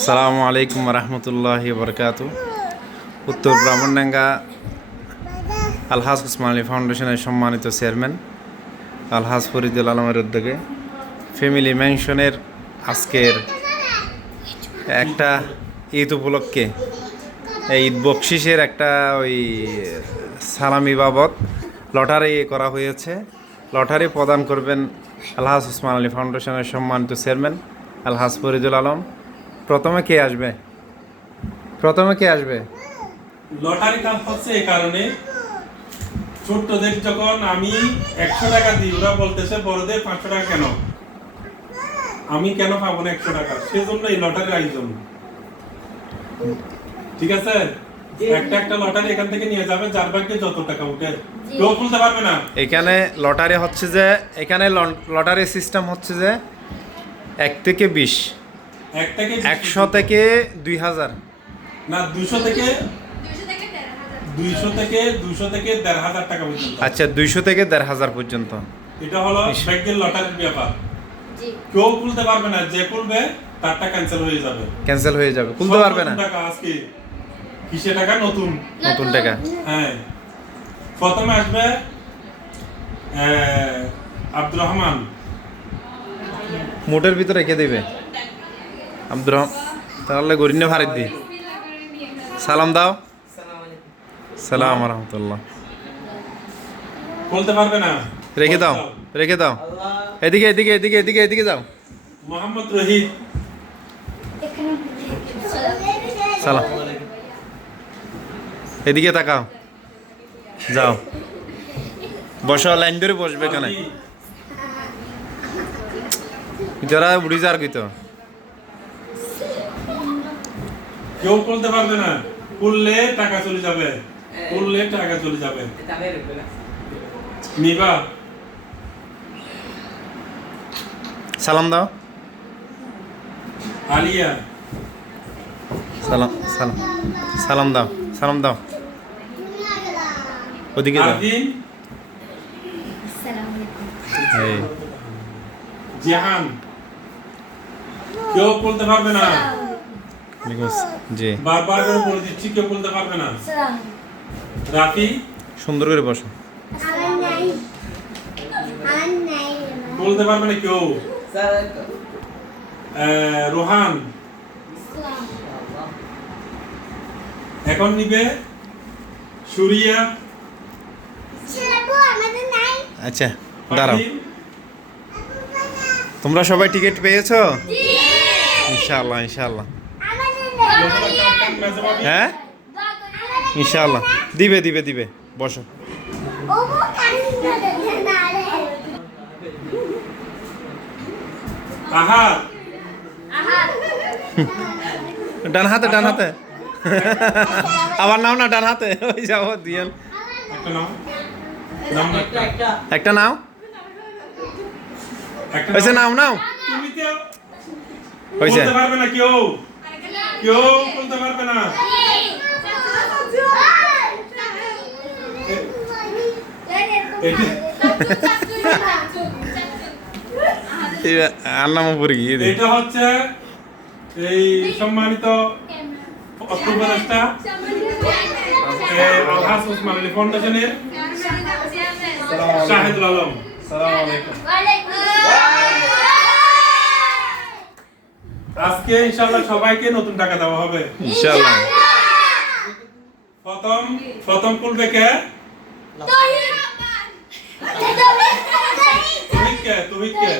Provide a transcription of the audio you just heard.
সালামু আলাইকুম রহমতুল্লাহি বরকাত উত্তর ব্রাহ্মণডাঙ্গা আলহাজ উসমান ফাউন্ডেশনের সম্মানিত চেয়ারম্যান আলহাজ ফরিদুল আলমের উদ্যোগে ফ্যামিলি ম্যানশনের আজকের একটা ঈদ উপলক্ষে ঈদ বকশিসের একটা ওই সালামি বাবদ লটারি করা হয়েছে। লটারি প্রদান করবেন আলহাজ উসমান আলী ফাউন্ডেশনের সম্মানিত চেয়ারম্যান আলহাজ ফরিদুল আলম। প্রথমে কে আসবে? প্রথমে কে আসবে? লটারি কাজ হচ্ছে এই কারণে। ছোট্টদের যখন আমি একশো টাকা দিই ওরা বলতেছে বড়দের পাঁচশো টাকা কেন? আমি কেন পাবো না একশো টাকা? সেজন্য এই লটারির আয়োজন। ঠিক আছে? একটা একটা লটারি এখান থেকে নিয়ে যাবে যার ভাগ্যে যত টাকা উঠে। কেউ খুলতে পারবে না। এখানে লটারি হচ্ছে যে এখানে লটারি সিস্টেম হচ্ছে যে এক থেকে বিশ। একশো থেকে দুই হাজার। না দুইশো থেকে দুইশো থেকে দুইশো থেকে দেড় হাজার টাকা পর্যন্ত। আচ্ছা দুইশো থেকে দেড় হাজার পর্যন্ত। এটা হলো ভাগ্যের লটারির ব্যাপার। কেউ খুলতে পারবে না যে খুলবে তারটা ক্যান্সেল হয়ে যাবে। ক্যান্সেল হয়ে যাবে খুলতে পারবে না। টাকা আজকে। কিসে টাকা? নতুন। নতুন টাকা। হ্যাঁ। প্রথমে আসবে আব্দুর রহমান। মোটের ভিতরে রেখে দেবে? আব্দুর তাহলে গরিনে ভারিত দি। সালাম দাও। সালাম রহমতুল্লাহ বলতে পারবে না। রেখে দাও রেখে দাও। এদিকে এদিকে এদিকে এদিকে এদিকে যাও। মোহাম্মদ রহিদ সালাম। এদিকে তাকাও। যাও। বসো লাইন ধরে বসবে আলী, যারা উড়ি যার কইতো। কেউ বলতে পারবে না। খুললে টাকা চলে যাবে। খুললে টাকা চলে যাবে। নিবা। সালাম দাও। আলিয়া। সালাম সালাম সালাম দাও সালাম দাও। ওদিকে দাও জাহান। কেউ বলতে পারবে না। বিকজ জি। বারবার করে বলে দিচ্ছি কেউ বলতে পারবে না। রাফি? সুন্দর করে বসো। বলতে পারবে না কেউ। রোহান? এখন নিবে। সুরিয়া? আচ্ছা দাঁড়াও। তোমরা সবাই টিকিট পেয়েছ? ইনশাআল্লাহ ইনশাআল্লাহ। মেজবানি, হ্যাঁ? ইনশাআল্লাহ। দিবে দিবে দিবে। বসো। ডান হাতে ডান হাতে। আবার নাও না ডান হাতে। ওই যাব দিয়েন একটা। নাও। হয়েছে নাও। নাও হয়েছে পারবে না কেউ। কেউ বলতে পারবে না। এটি- হচ্ছে এই সম্মানিত অর্থ উপদেষ্টা এ, আলহাস উসমান আলী ফাউন্ডেশনের শাহিদুল আলম। আজকে ইনশাআল্লাহ সবাইকে নতুন টাকা দেওয়া হবে। ইনশাআল্লাহ। প্রথম প্রথম পুল কে তুমি কে? তুমি কে?